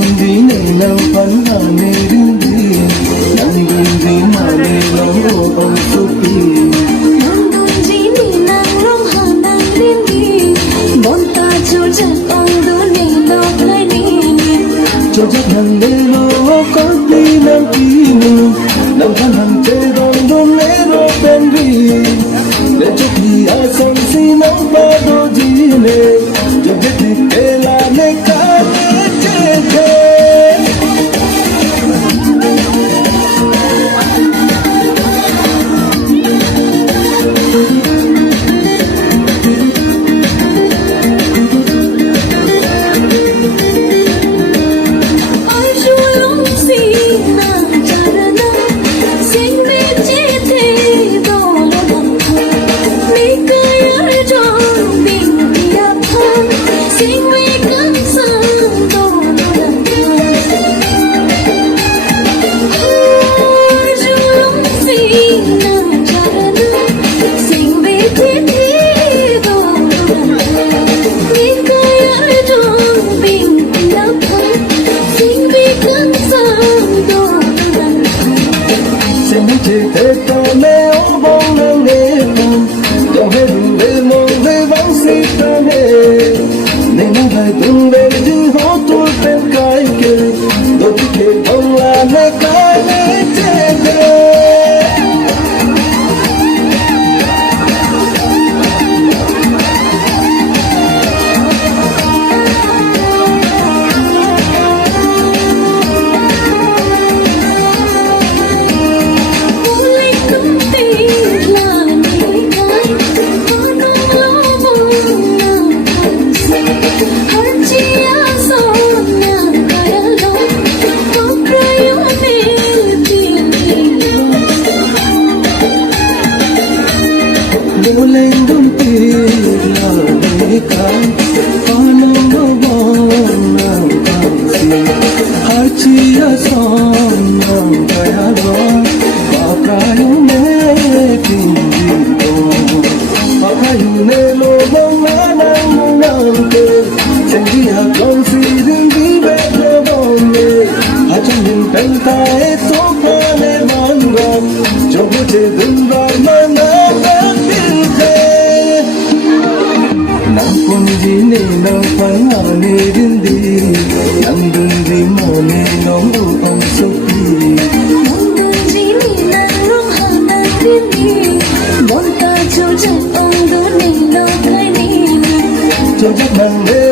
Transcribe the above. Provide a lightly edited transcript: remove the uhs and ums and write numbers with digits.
kunji ne nang pan ha ne rindi nang kunji ma ne long om Sopi nang kunji ne nang long ha nang rindi bon ta chu chat ong du ne lo khai ni cho chắc hằng đê lo có đi nang ki ni nang pan hằng che dong dong le ro ben ri le cho ki a sam si nang ba do ji ne jo de te la ne ka che che thế to mê ô bông nâng đê cùng dòng hê đủ về mong về vắng xích ta nê nên nâng thầy từng về chứ hốt tôi bên cái kê đôi khi kê không là nê cái nê chê đê lên đôi tim là để cắn có nông đau buồn nàng càng gì hai chia son nàng cái đó và cái mê tình yêu và cái mê lô mong má nàng nàng tên chẳng đi hạ con gì đừng đi về theo bóng mê hạ trong những cánh tay tốt ra nên mòn gọn cho vô thể đừng vào mơ mơ nang kunji ne nang pan ha ne rindi nang kunji ma ne long om Sopi nang kunji ne nang long ha nang rindi bon ta chu chat ong du ne lo khai ni cho chắc hằng đê